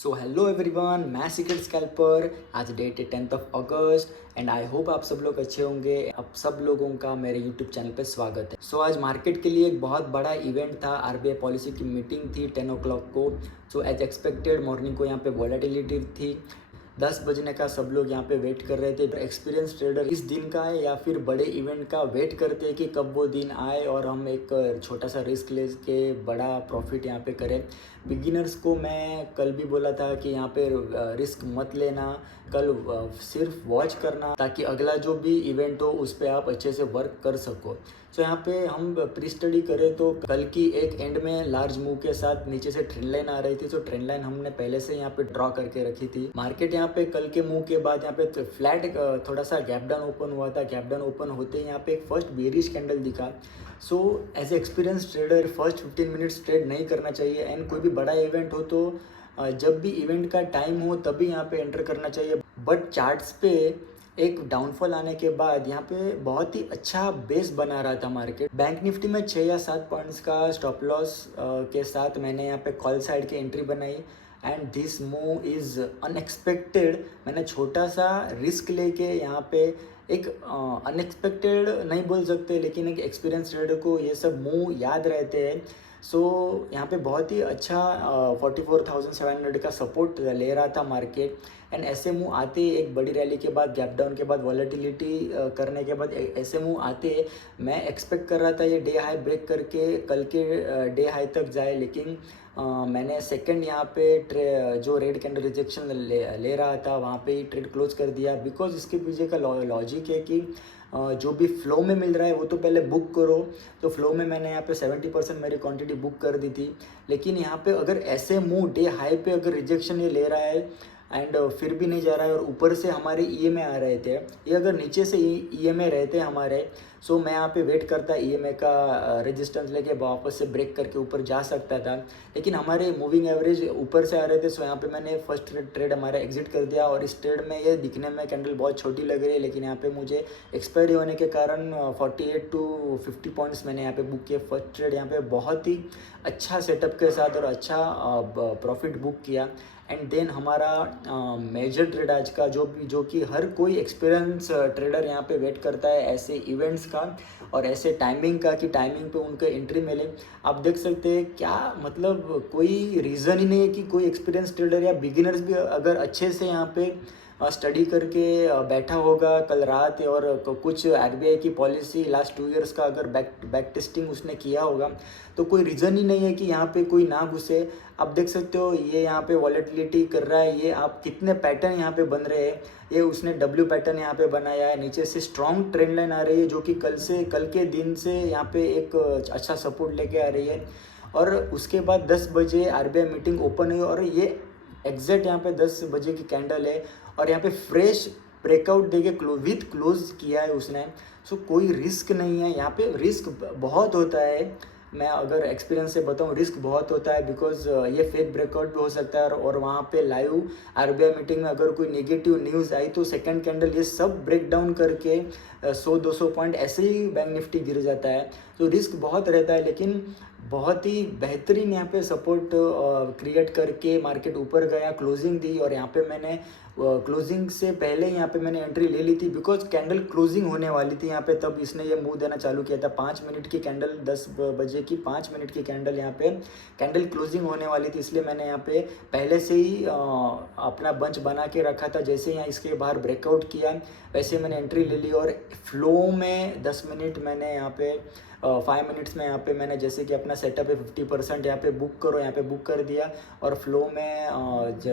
So hello everyone, मैं secret scalper. आज date है 10th of August and I hope आप सब लोग अच्छे होंगे। आप सब लोगों का मेरे यूट्यूब चैनल पे स्वागत है। सो आज मार्केट के लिए एक बहुत बड़ा इवेंट था। आरबीआई पॉलिसी की मीटिंग थी 10 o'clock को। सो एज एक्सपेक्टेड मॉर्निंग को यहाँ पे वॉलेटिलिटी थी। 10 बजने का सब लोग यहाँ पे वेट कर रहे थे। एक्सपीरियंस ट्रेडर इस दिन का है या फिर बड़े इवेंट का वेट करते हैं कि कब वो दिन आए और हम एक छोटा सा रिस्क ले के बड़ा प्रॉफिट यहाँ पे करें। बिगिनर्स को मैं कल भी बोला था कि यहाँ पे रिस्क मत लेना, कल सिर्फ वॉच करना ताकि अगला जो भी इवेंट हो उस पर आप अच्छे से वर्क कर सको। सो यहाँ पे हम प्री स्टडी करें तो कल की एक एंड में लार्ज मूव के साथ नीचे से ट्रेंड लाइन आ रही थी। तो ट्रेंड लाइन हमने पहले से यहाँ पे ड्रॉ करके रखी थी। मार्केट यहाँ पे कल के मूव के बाद यहाँ पे फ्लैट थोड़ा सा गैप डाउन ओपन हुआ था। गैप डाउन ओपन होते ही यहाँ पे एक फर्स्ट बेरिश कैंडल दिखा। So as experience trader first 15 minutes trade नहीं करना चाहिए। एंड कोई भी बड़ा इवेंट हो तो जब भी इवेंट का टाइम हो तभी यहाँ पे एंटर करना चाहिए। बट चार्ट्स पे एक डाउनफॉल आने के बाद यहाँ पे बहुत ही अच्छा बेस बना रहा था मार्केट। बैंक निफ्टी में 6 या 7 पॉइंट्स का स्टॉप लॉस के साथ मैंने यहाँ पे कॉल साइड की एंट्री बनाई and this move is unexpected. मैंने छोटा सा रिस्क लेके यहाँ पे एक अनएक्सपेक्टेड नहीं बोल सकते लेकिन एक एक्सपीरियंस ट्रेडर को ये सब मूव याद रहते हैं। सो यहाँ पे बहुत ही अच्छा 44,700 का सपोर्ट ले रहा था मार्केट। एंड ऐसे मूव आते एक बड़ी रैली के बाद गैप डाउन के बाद वॉलेटिलिटी करने के बाद ऐसे मूव आते मैं एक्सपेक्ट कर रहा था ये डे हाई ब्रेक करके कल के डे हाई तक जाए। लेकिन मैंने सेकंड यहाँ पे जो रेड कैंडल रिजेक्शन ले रहा था वहाँ पे ही ट्रेड क्लोज कर दिया। बिकॉज इसके पीछे का लॉजिक है कि जो भी फ्लो में मिल रहा है वो तो पहले बुक करो। तो फ्लो में मैंने यहाँ पे 70% मेरी क्वांटिटी बुक कर दी थी। लेकिन यहाँ पे अगर ऐसे मूव डे हाई पे अगर रिजेक्शन ये ले रहा है एंड फिर भी नहीं जा रहा है और ऊपर से हमारे ईएमए आ रहे थे, ये अगर नीचे से ईएमए रहते हमारे, सो मैं यहाँ पे वेट करता ईएमए का रेजिस्टेंस लेके वापस से ब्रेक करके ऊपर जा सकता था। लेकिन हमारे मूविंग एवरेज ऊपर से आ रहे थे। सो यहाँ पे मैंने फर्स्ट ट्रेड हमारा एग्जिट कर दिया। और इस ट्रेड में ये दिखने में कैंडल बहुत छोटी लग रही है लेकिन यहाँ पे मुझे एक्सपायरी होने के कारण 48 to 50 पॉइंट्स मैंने यहाँ पे बुक किए। फर्स्ट ट्रेड यहाँ पे बहुत ही अच्छा सेटअप के साथ और अच्छा प्रॉफिट बुक किया। एंड देन हमारा मेजर ट्रेड आज का जो कि हर कोई एक्सपीरियंस ट्रेडर यहाँ पे वेट करता है ऐसे इवेंट्स का और ऐसे टाइमिंग का कि टाइमिंग पे उनको एंट्री मिले। आप देख सकते हैं क्या मतलब कोई रीज़न ही नहीं है कि कोई एक्सपीरियंस ट्रेडर या बिगिनर्स भी अगर अच्छे से यहाँ पे स्टडी करके बैठा होगा कल रात और कुछ आरबीआई की पॉलिसी लास्ट 2 इयर्स का अगर बैक टेस्टिंग उसने किया होगा तो कोई रीज़न ही नहीं है कि यहाँ पे कोई ना घुसे। आप देख सकते हो ये यहाँ पे वॉलेटिलिटी कर रहा है। ये आप कितने पैटर्न यहाँ पे बन रहे हैं। ये उसने डब्ल्यू पैटर्न यहाँ पे बनाया है। नीचे से स्ट्रॉन्ग ट्रेंड लाइन आ रही है जो कि कल के दिन से यहाँ पे एक अच्छा सपोर्ट लेके आ रही है। और उसके बाद 10 बजे आरबीआई मीटिंग ओपन हुई और ये एग्जैक्ट यहाँ पे 10 बजे की कैंडल है और यहाँ पे फ्रेश ब्रेकआउट देके विथ क्लोज किया है उसने। सो कोई रिस्क नहीं है यहाँ पे। रिस्क बहुत होता है, मैं अगर एक्सपीरियंस से बताऊँ रिस्क बहुत होता है। बिकॉज ये फेक ब्रेकआउट भी हो सकता है और वहाँ पे लाइव आरबीआई मीटिंग में अगर कोई नेगेटिव न्यूज़ आई तो सेकंड कैंडल ये सब ब्रेक डाउन करके 100-200 पॉइंट ऐसे ही बैंक निफ्टी गिर जाता है। तो रिस्क बहुत रहता है लेकिन बहुत ही बेहतरीन यहाँ पे सपोर्ट क्रिएट करके मार्केट ऊपर गया, क्लोजिंग दी। और यहाँ पे मैंने क्लोजिंग से पहले यहाँ पे मैंने एंट्री ले ली थी बिकॉज कैंडल क्लोजिंग होने वाली थी यहाँ पे, तब इसने ये मूव देना चालू किया था। 5 मिनट की कैंडल 10 बजे की 5 मिनट की कैंडल यहाँ पे कैंडल क्लोजिंग होने वाली थी। इसलिए मैंने यहाँ पे पहले से ही अपना बंच बना के रखा था। जैसे यहाँ इसके बाहर ब्रेकआउट किया वैसे मैंने एंट्री ले ली और फ्लो में 10 मिनट मैंने यहाँ पे 5 मिनट्स में यहाँ पे मैंने जैसे कि अपना सेटअप है 50% यहाँ पे बुक करो, यहाँ पे बुक कर दिया। और फ्लो में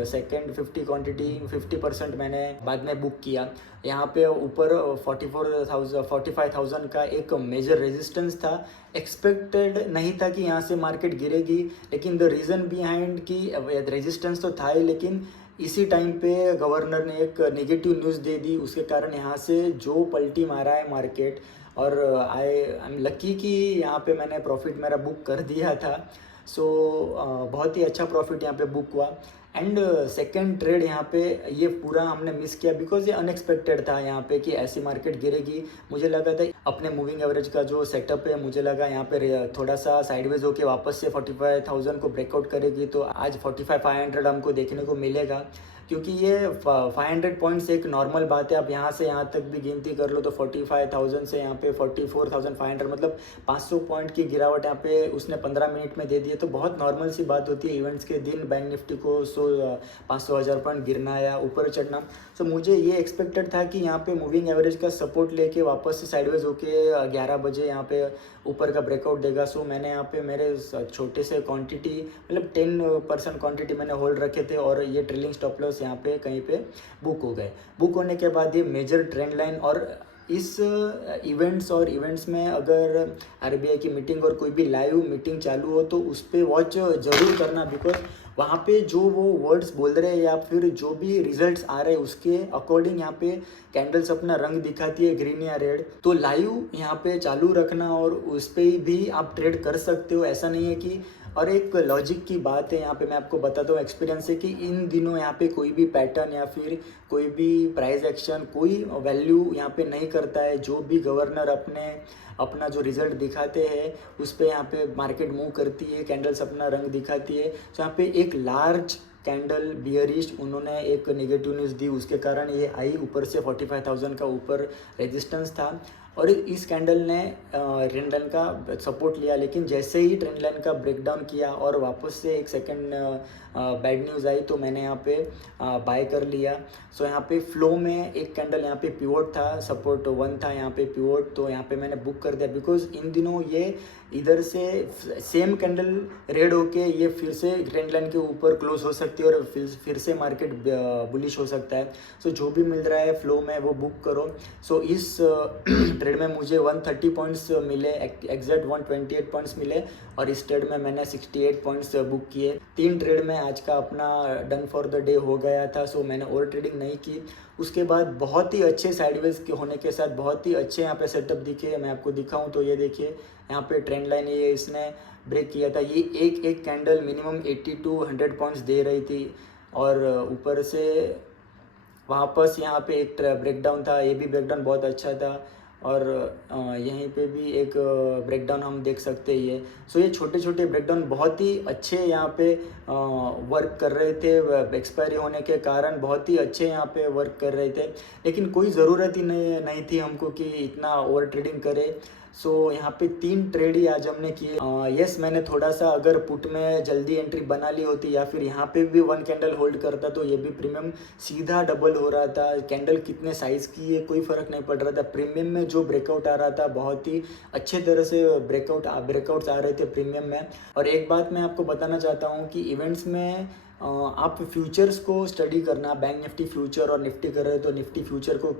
सेकेंड 50 क्वांटिटी 50% मैंने बाद में बुक किया। यहाँ पे ऊपर 45,000 का एक मेजर रेजिस्टेंस था। एक्सपेक्टेड नहीं था कि यहाँ से मार्केट गिरेगी लेकिन द रीज़न बिहाइंड कि रेजिस्टेंस तो था ही लेकिन इसी टाइम पे गवर्नर ने एक नेगेटिव न्यूज़ दे दी, उसके कारण यहाँ से जो पलटी मारा है मार्केट। और आई एम लकी कि यहाँ पे मैंने प्रॉफिट मेरा बुक कर दिया था। सो बहुत ही अच्छा प्रॉफिट यहाँ पे बुक हुआ। एंड सेकेंड ट्रेड यहाँ पे ये पूरा हमने मिस किया बिकॉज ये अनएक्सपेक्टेड था यहाँ पे कि ऐसी मार्केट गिरेगी। मुझे लगा था अपने मूविंग एवरेज का जो सेटअप है, मुझे लगा यहाँ पे थोड़ा सा साइडवेज होके वापस से 45,000 को ब्रेकआउट करेगी, तो आज 45,500 हमको देखने को मिलेगा। क्योंकि ये 500 पॉइंट्स एक नॉर्मल बात है। आप यहाँ से यहाँ तक भी गिनती कर लो तो 45,000 से यहाँ पे 44,500, मतलब 500 पॉइंट की गिरावट यहाँ पे उसने 15 मिनट में दे दी है। तो बहुत नॉर्मल सी बात होती है इवेंट्स के दिन बैंक निफ्टी को 500,000 पॉइंट गिरना या ऊपर चढ़ना। सो मुझे ये एक्सपेक्टेड था कि यहाँ पे मूविंग एवरेज का सपोर्ट लेके वापस से साइडवेज होके 11 बजे यहाँ पे ऊपर का ब्रेकआउट देगा। सो मैंने यहाँ पे मेरे छोटे से क्वांटिटी, मतलब 10% क्वांटिटी मैंने होल्ड रखे थे और ये ट्रेलिंग स्टॉप लॉस यहाँ पे कहीं पे बुक हो गए। बुक होने के बाद ये मेजर ट्रेंड लाइन और इस इवेंट्स में अगर आरबीआई की मीटिंग और कोई भी लाइव मीटिंग चालू हो तो उस पर वॉच ज़रूर करना, बिकॉज वहाँ पे जो वो वर्ड्स बोल रहे हैं या फिर जो भी रिजल्ट्स आ रहे हैं उसके अकॉर्डिंग यहाँ पे कैंडल्स अपना रंग दिखाती है, ग्रीन या रेड। तो लाइव यहाँ पे चालू रखना और उस पर भी आप ट्रेड कर सकते हो, ऐसा नहीं है कि। और एक लॉजिक की बात है यहाँ पे, मैं आपको बताता हूँ एक्सपीरियंस से कि इन दिनों यहाँ पे कोई भी पैटर्न या फिर कोई भी प्राइस एक्शन कोई वैल्यू यहाँ पे नहीं करता है। जो भी गवर्नर अपना जो रिजल्ट दिखाते हैं उस पर यहाँ पे मार्केट मूव करती है, कैंडल्स अपना रंग दिखाती है। तो यहाँ पे एक लार्ज कैंडल बियरिश उन्होंने एक नेगेटिव न्यूज़ दी, उसके कारण ये आई ऊपर से 45,000 का ऊपर रेजिस्टेंस था और इस कैंडल ने ट्रेंड लाइन का सपोर्ट लिया। लेकिन जैसे ही ट्रेंड लाइन का ब्रेकडाउन किया और वापस से एक सेकंड बैड न्यूज़ आई तो मैंने यहाँ पे बाय कर लिया। सो यहाँ पे फ्लो में एक कैंडल यहाँ पे पिवोट था, सपोर्ट 1 था यहाँ पे पिवोट, तो यहाँ पे मैंने बुक कर दिया बिकॉज इन दिनों ये इधर से सेम कैंडल रेड होके ये फिर से ट्रेंड लाइन के ऊपर क्लोज हो सकती है और फिर से मार्केट बुलिश हो सकता है। सो जो भी मिल रहा है फ्लो में वो बुक करो। सो इस ट्रेड में मुझे 130 पॉइंट्स मिले, एग्जैक्ट 128 पॉइंट्स मिले और इस ट्रेड में मैंने 68 पॉइंट्स बुक किए। 3 ट्रेड में आज का अपना डन फॉर द डे हो गया था। सो मैंने और ट्रेडिंग नहीं की। उसके बाद बहुत ही अच्छे साइडवेज के होने के साथ बहुत ही अच्छे यहाँ पे सेटअप दिखे। मैं आपको दिखाऊं तो ये देखिए यहाँ पे ट्रेंड लाइन ये इसने ब्रेक किया था। ये एक कैंडल मिनिमम 80 to 100 पॉइंट्स दे रही थी और ऊपर से वापस यहाँ पे एक ब्रेकडाउन था, ये भी ब्रेकडाउन बहुत अच्छा था और यहीं पे भी एक ब्रेकडाउन हम देख सकते ही है। सो ये छोटे छोटे ब्रेकडाउन बहुत ही अच्छे यहाँ पे वर्क कर रहे थे, एक्सपायरी होने के कारण बहुत ही अच्छे यहाँ पे वर्क कर रहे थे। लेकिन कोई ज़रूरत ही नहीं थी हमको कि इतना ओवर ट्रेडिंग करे। सो यहाँ पे 3 ट्रेड ही आज हमने किए। यस, मैंने थोड़ा सा अगर पुट में जल्दी एंट्री बना ली होती या फिर यहाँ पे भी 1 कैंडल होल्ड करता तो ये भी प्रीमियम सीधा डबल हो रहा था। कैंडल कितने साइज़ की है कोई फ़र्क नहीं पड़ रहा था। प्रीमियम में जो ब्रेकआउट आ रहा था बहुत ही अच्छे तरह से ब्रेकआउट्स आ रहे थे प्रीमियम में। और एक बात मैं आपको बताना चाहता हूँ कि इवेंट्स में आप फ्यूचर्स को स्टडी करना, बैंक निफ्टी फ्यूचर और निफ्टी कर रहे हो तो निफ्टी फ्यूचर को,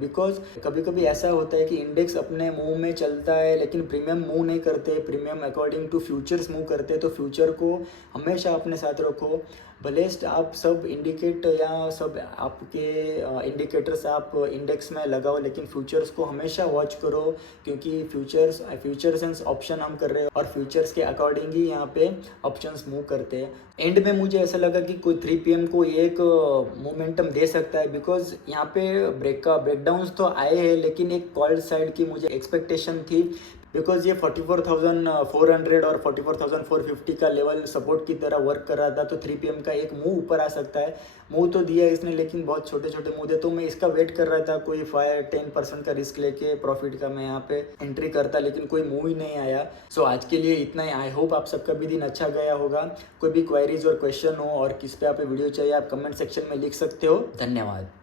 बिकॉज कभी कभी ऐसा होता है कि इंडेक्स अपने मूव में चलता है लेकिन प्रीमियम मूव नहीं करते, premium according to futures move करते हैं। तो फ्यूचर को हमेशा अपने साथ रखो। भले आप सब इंडिकेट या सब आपके इंडिकेटर्स आप इंडेक्स में लगाओ लेकिन फ्यूचर्स को हमेशा वॉच करो, क्योंकि फ्यूचर्स एंड ऑप्शन हम कर रहे हैं और फ्यूचर्स के अकॉर्डिंग ही यहाँ पे ऑप्शंस मूव करते हैं। एंड में मुझे ऐसा लगा कि कोई 3 PM को एक मोमेंटम दे सकता है, बिकॉज यहाँ पे ब्रेकडाउन्स तो आए हैं लेकिन एक कॉल साइड की मुझे एक्सपेक्टेशन थी, बिकॉज ये 44,400 और 44,450 का लेवल सपोर्ट की तरह वर्क कर रहा था। तो 3 PM का एक मूव ऊपर आ सकता है। मूव तो दिया इसने लेकिन बहुत छोटे छोटे मूव थे, तो मैं इसका वेट कर रहा था कोई 5-10% का रिस्क लेके प्रॉफिट का मैं यहाँ पे एंट्री करता, लेकिन कोई मूव ही नहीं आया। सो आज के लिए इतना ही। आई होप आप सबका भी दिन अच्छा गया होगा। कोई भी क्वेरीज और क्वेश्चन हो और किस पे आप वीडियो चाहिए आप कमेंट सेक्शन में लिख सकते हो। धन्यवाद।